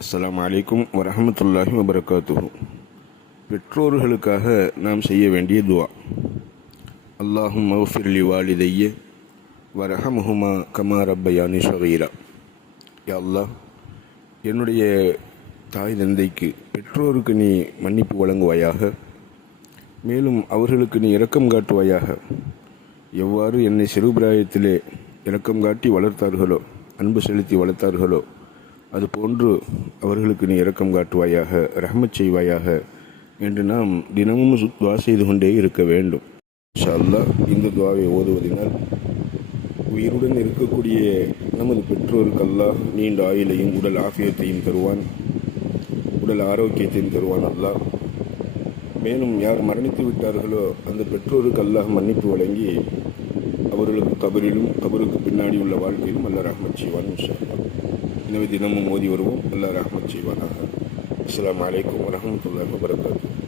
அஸ்ஸலாமு அலைக்கும் வரஹ்மத்துல்லாஹி வபரகாத்துஹு. பெற்றோர்களுக்காக நாம் செய்ய வேண்டிய துவா. அல்லாஹும்ம மஃபிர் லி வாலிதைய வரஹம்ஹுமா கமா ரப்பயானி ஸகீரா. யா அல்லாஹ், என்னுடைய தாய் தந்தைக்கு, பெற்றோருக்கு நீ மன்னிப்பு வழங்குவாயாக, மேலும் அவர்களுக்கு நீ இரக்கம் காட்டுவாயாக. எவ்வாறு என்னை சிறுபிராயத்திலே இரக்கம் காட்டி வளர்த்தார்களோ, அன்பு செலுத்தி வளர்த்தார்களோ, அதுபோன்று அவர்களுக்கு நீ இரக்கம் காட்டுவாயாக, ரஹ்மத் செய்வாயாக என்று நாம் தினமும் துவா செய்து கொண்டே இருக்க வேண்டும். இன்ஷா அல்லாஹ், இந்த துவாவை ஓதுவதனால் உயிருடன் இருக்கக்கூடிய நமது பெற்றோருக்கு அல்லாஹ் நீண்ட ஆயுளையும் உடல் ஆஃபியத்தையும் தருவான், உடல் ஆரோக்கியத்தையும் தருவான் அல்லாஹ். மேலும் யார் மரணித்து விட்டார்களோ அந்த பெற்றோருக்கு அல்லாஹ் மன்னிப்பு வழங்கி அவர்களுக்கு கபரிலும் கபருக்கு பின்னாடி உள்ள வாழ்க்கையிலும் அல்லாஹ் ரஹ்மத் செய்வான் இன்ஷா அல்லாஹ். எனவே தினமும் ஓதி வருவோம். அல்லாஹ் ரஹ்மத் செய்வானாக. அஸ்ஸலாமு அலைக்கும் வரஹ்மத்துல்லாஹி வபரகாத்துஹு.